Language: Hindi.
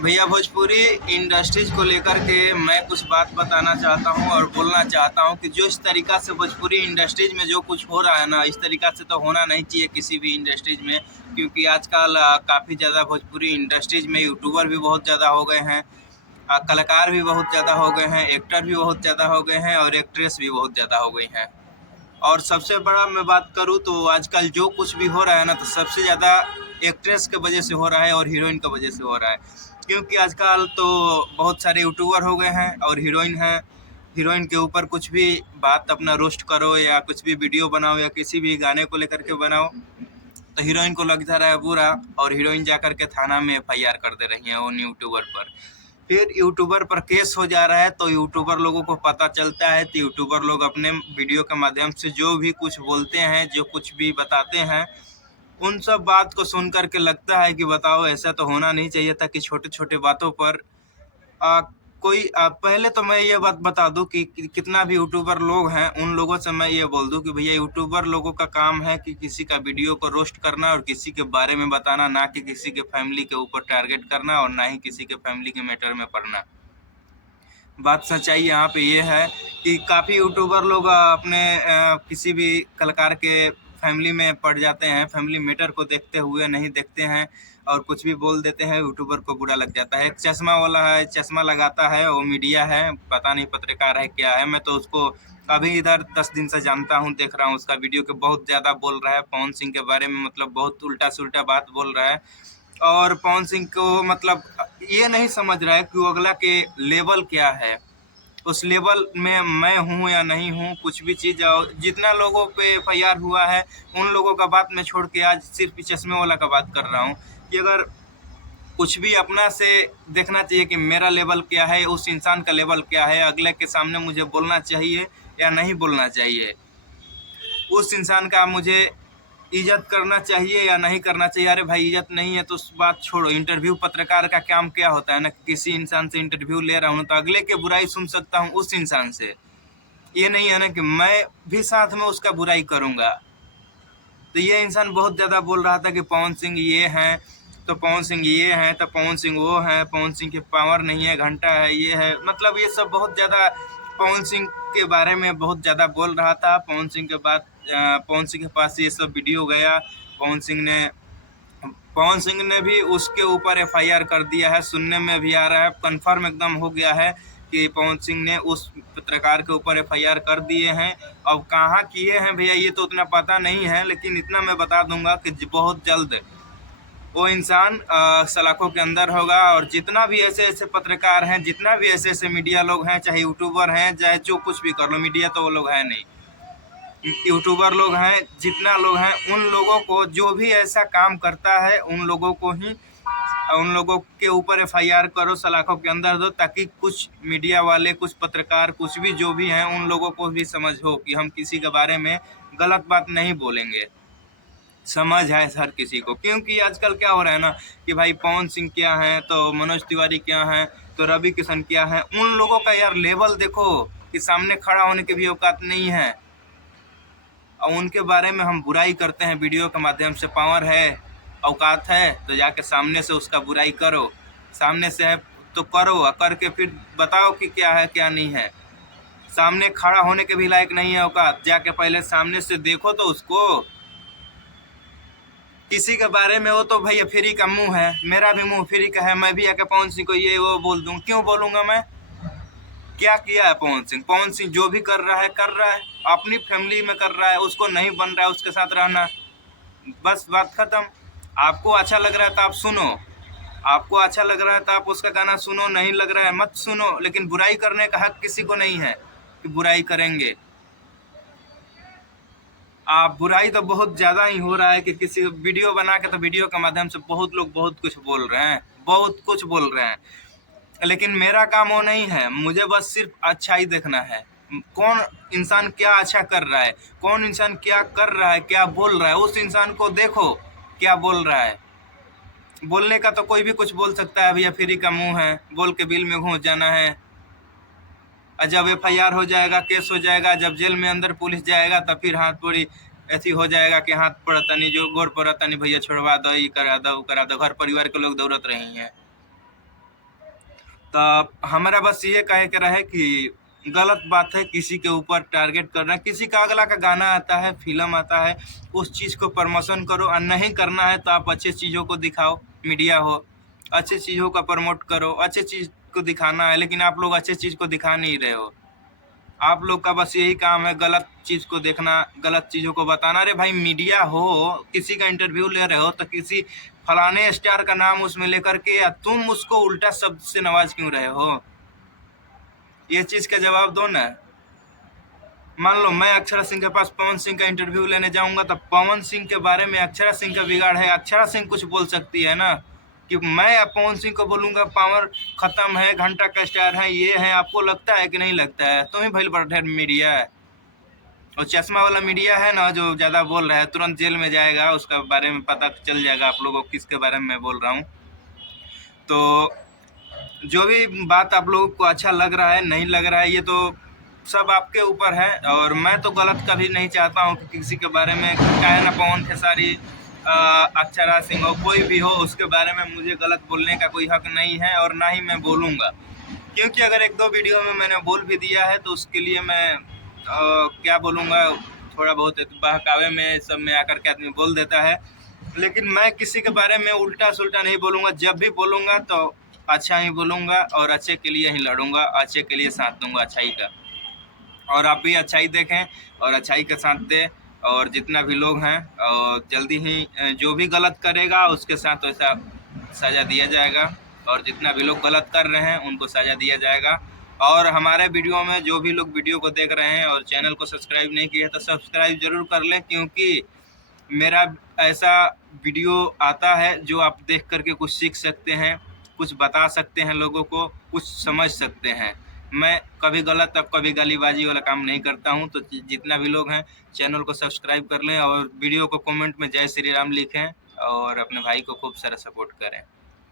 भैया भोजपुरी इंडस्ट्रीज को लेकर के मैं कुछ बात बताना चाहता हूं और बोलना चाहता हूं कि जो इस तरीका से भोजपुरी इंडस्ट्रीज में जो कुछ हो रहा है ना, इस तरीका से तो होना नहीं चाहिए किसी भी इंडस्ट्रीज में। क्योंकि आजकल काफ़ी ज़्यादा भोजपुरी इंडस्ट्रीज में यूट्यूबर भी बहुत ज़्यादा हो गए हैं, कलाकार भी बहुत ज़्यादा हो गए हैं, एक्टर भी बहुत ज़्यादा हो गए हैं और एक्ट्रेस भी बहुत ज़्यादा हो गई हैं। और सबसे बड़ा मैं बात करूँ तो आजकल जो कुछ भी हो रहा है ना, तो सबसे ज़्यादा एक्ट्रेस के वजह से हो रहा है और हीरोइन की वजह से हो रहा है। क्योंकि आजकल तो बहुत सारे यूट्यूबर हो गए हैं और हीरोइन हैं। हीरोइन के ऊपर कुछ भी बात अपना रोस्ट करो या कुछ भी वीडियो बनाओ या किसी भी गाने को लेकर के बनाओ, तो हीरोइन को लग जा रहा है बुरा और हीरोइन जा कर के थाना में एफआईआर कर दे रही है उन यूट्यूबर पर। फिर यूट्यूबर पर केस हो जा रहा है तो यूट्यूबर लोगों को पता चलता है, तो यूट्यूबर लोग अपने वीडियो के माध्यम से जो भी कुछ बोलते हैं, जो कुछ भी बताते हैं, उन सब बात को सुन कर के लगता है कि बताओ, ऐसा तो होना नहीं चाहिए था कि छोटे छोटे बातों पर कोई पहले तो मैं ये बात बता दूं कि कितना भी यूट्यूबर लोग हैं, उन लोगों से मैं ये बोल दूं कि भैया यूट्यूबर लोगों का काम है कि किसी का वीडियो को रोस्ट करना और किसी के बारे में बताना, ना कि किसी के फैमिली के ऊपर टारगेट करना और ना ही किसी के फैमिली के मैटर में पड़ना। बात सच्चाई यहाँ पे ये है कि काफ़ी यूट्यूबर लोग अपने किसी भी कलाकार के फैमिली में पड़ जाते हैं, फैमिली मैटर को देखते हुए नहीं देखते हैं और कुछ भी बोल देते हैं, यूट्यूबर को बुरा लग जाता है। एक चश्मा वाला है, चश्मा लगाता है, वो मीडिया है, पता नहीं पत्रकार है क्या है, मैं तो उसको अभी इधर 10 दिन से जानता हूँ, देख रहा हूँ उसका वीडियो के बहुत ज़्यादा बोल रहा है पवन सिंह के बारे में, मतलब बहुत उल्टा सुल्टा बात बोल रहा है। और पवन सिंह को मतलब ये नहीं समझ रहा है कि वो अगला के लेवल क्या है, उस लेवल में मैं हूँ या नहीं हूँ, कुछ भी चीज़। और जितना लोगों पे एफआईआर हुआ है उन लोगों का बात मैं छोड़ के आज सिर्फ चश्मे वाला का बात कर रहा हूँ कि अगर कुछ भी अपना से देखना चाहिए कि मेरा लेवल क्या है, उस इंसान का लेवल क्या है, अगले के सामने मुझे बोलना चाहिए या नहीं बोलना चाहिए, उस इंसान का मुझे इज्जत करना चाहिए या नहीं करना चाहिए। अरे भाई इज्जत नहीं है तो उस बात छोड़ो। इंटरव्यू पत्रकार का काम क्या होता है ना, किसी इंसान से इंटरव्यू ले रहा हूँ तो अगले के बुराई सुन सकता हूँ उस इंसान से, ये नहीं है ना कि मैं भी साथ में उसका बुराई करूँगा। तो ये इंसान बहुत ज़्यादा बोल रहा था कि पवन सिंह ये हैं तो पवन सिंह ये हैं तो पवन सिंह वो हैं, पवन सिंह के पावर नहीं है, घंटा है, ये है, मतलब ये सब बहुत ज़्यादा पवन सिंह के बारे में बहुत ज़्यादा बोल रहा था। पवन सिंह के बाद पवन सिंह के पास ये सब वीडियो गया, पवन सिंह ने भी उसके ऊपर एफआईआर कर दिया है। सुनने में भी आ रहा है, कंफर्म एकदम हो गया है कि पवन सिंह ने उस पत्रकार के ऊपर एफआईआर कर दिए हैं। अब कहाँ किए हैं भैया ये तो उतना पता नहीं है, लेकिन इतना मैं बता दूंगा कि बहुत जल्द वो इंसान सलाखों के अंदर होगा। और जितना भी ऐसे ऐसे पत्रकार हैं, जितना भी ऐसे ऐसे मीडिया लोग हैं, चाहे यूट्यूबर हैं, चाहे जो कुछ भी कर लो, मीडिया तो वो लोग हैं नहीं, यूट्यूबर लोग हैं, जितना लोग हैं, उन लोगों को जो भी ऐसा काम करता है उन लोगों को ही, उन लोगों के ऊपर एफआईआर करो, सलाखों के अंदर दो, ताकि कुछ मीडिया वाले, कुछ पत्रकार, कुछ भी जो भी हैं, उन लोगों को भी समझ हो कि हम किसी के बारे में गलत बात नहीं बोलेंगे, समझ है हर किसी को। क्योंकि आजकल क्या हो रहा है ना कि भाई पवन सिंह क्या है तो मनोज तिवारी क्या है तो रवि किशन क्या है, उन लोगों का यार लेवल देखो कि सामने खड़ा होने की भी औकात नहीं है और उनके बारे में हम बुराई करते हैं वीडियो के माध्यम से। पावर है, औकात है तो जाके सामने से उसका बुराई करो, सामने से है तो करो, और करके फिर बताओ कि क्या है क्या नहीं है। सामने खड़ा होने के भी लायक नहीं है औकात, जाके पहले सामने से देखो तो उसको। किसी के बारे में वो तो भैया फ्री का मुंह है, मेरा भी मुंह फ्री का है, मैं भी आके पवन सिंह को ये वो बोल दूं, क्यों बोलूँगा मैं? क्या किया है पवन सिंह? पवन सिंह जो भी कर रहा है अपनी फैमिली में कर रहा है, उसको नहीं बन रहा है उसके साथ रहना, बस बात खत्म। आपको अच्छा लग रहा है तो आप सुनो, आपको अच्छा लग रहा है तो आप उसका गाना सुनो, नहीं लग रहा है मत सुनो, लेकिन बुराई करने का हक किसी को नहीं है कि बुराई करेंगे आप। बुराई तो बहुत ज़्यादा ही हो रहा है कि किसी वीडियो बना के, तो वीडियो के माध्यम से बहुत लोग बहुत कुछ बोल रहे हैं, बहुत कुछ बोल रहे हैं, लेकिन मेरा काम वो नहीं है। मुझे बस सिर्फ अच्छाई देखना है, कौन इंसान क्या अच्छा कर रहा है, कौन इंसान क्या कर रहा है, क्या बोल रहा है, उस इंसान को देखो क्या बोल रहा है। बोलने का तो कोई भी कुछ बोल सकता है भैया, फ्री का मुंह है, बोल के बिल में घुस जाना है। और जब एफआईआर हो जाएगा, केस हो जाएगा, जब जेल में अंदर पुलिस जाएगा तब फिर हाथ पूरी ऐसी हो जाएगा कि हाथ पड़ता नहीं, जो गोड़ पड़ता नहीं, भैया छोड़वा दो, ये करा दो, वो करा दो, घर परिवार के लोग दौड़त रही हैं। तो हमारा बस ये कहे के रहे कि गलत बात है किसी के ऊपर टारगेट करना। किसी का अगला का गाना आता है, फिल्म आता है, उस चीज़ को प्रमोशन करो, और नहीं करना है तो आप अच्छी चीज़ों को दिखाओ। मीडिया हो, अच्छी चीज़ों का प्रमोट करो, अच्छी चीज़ को दिखाना है। लेकिन आप लोग अच्छी चीज़ को दिखा नहीं रहे हो। आप लोग का बस यही काम है गलत चीज़ को देखना, गलत चीज़ों को बताना। अरे भाई मीडिया हो, किसी का इंटरव्यू ले रहे हो तो किसी फलाने स्टार का नाम उसमें लेकर के, या तुम उसको उल्टा शब्द से नवाज क्यों रहे हो? ये चीज़ का जवाब दो ना। मान लो मैं अक्षरा सिंह के पास पवन सिंह का इंटरव्यू लेने जाऊंगा तो पवन सिंह के बारे में अक्षरा सिंह का बिगाड़ है, अक्षरा सिंह कुछ बोल सकती है ना, कि मैं पवन सिंह को बोलूंगा पावर खत्म है, घंटा का स्टार है, ये है। आपको लगता है कि नहीं लगता है? तुम ही भइल बड़ा मीडिया है। और चश्मा वाला मीडिया है ना जो ज़्यादा बोल रहा है, तुरंत जेल में जाएगा, उसका बारे में पता चल जाएगा आप लोगों को किसके बारे में मैं बोल रहा हूँ। तो जो भी बात आप लोगों को अच्छा लग रहा है, नहीं लग रहा है, ये तो सब आपके ऊपर है। और मैं तो गलत कभी नहीं चाहता हूँ कि किसी के बारे में, चाहे ना पवन खेसारी, अक्षरा सिंह हो, कोई भी हो, उसके बारे में मुझे गलत बोलने का कोई हक नहीं है, और ना ही मैं बोलूँगा। क्योंकि अगर एक दो वीडियो में मैंने बोल भी दिया है तो उसके लिए मैं क्या बोलूँगा, थोड़ा बहुत बहकावे में सब में आकर के आदमी बोल देता है। लेकिन मैं किसी के बारे में उल्टा सुल्टा नहीं बोलूँगा। जब भी बोलूँगा तो अच्छा ही बोलूँगा, और अच्छे के लिए ही लड़ूंगा, अच्छे के लिए साथ दूंगा, अच्छाई का। और आप भी अच्छाई देखें और अच्छाई का साथ दें। और जितना भी लोग हैं, और जल्दी ही जो भी गलत करेगा उसके साथ वैसा सज़ा दिया जाएगा, और जितना भी लोग गलत कर रहे हैं उनको सज़ा दिया जाएगा। और हमारे वीडियो में जो भी लोग वीडियो को देख रहे हैं और चैनल को सब्सक्राइब नहीं किए तो सब्सक्राइब ज़रूर कर लें, क्योंकि मेरा ऐसा वीडियो आता है जो आप देख करके कुछ सीख सकते हैं, कुछ बता सकते हैं लोगों को, कुछ समझ सकते हैं। मैं कभी गलत और कभी गालीबाजी वाला काम नहीं करता हूं। तो जितना भी लोग हैं चैनल को सब्सक्राइब कर लें, और वीडियो को कमेंट में जय श्री राम लिखें, और अपने भाई को खूब सारा सपोर्ट करें।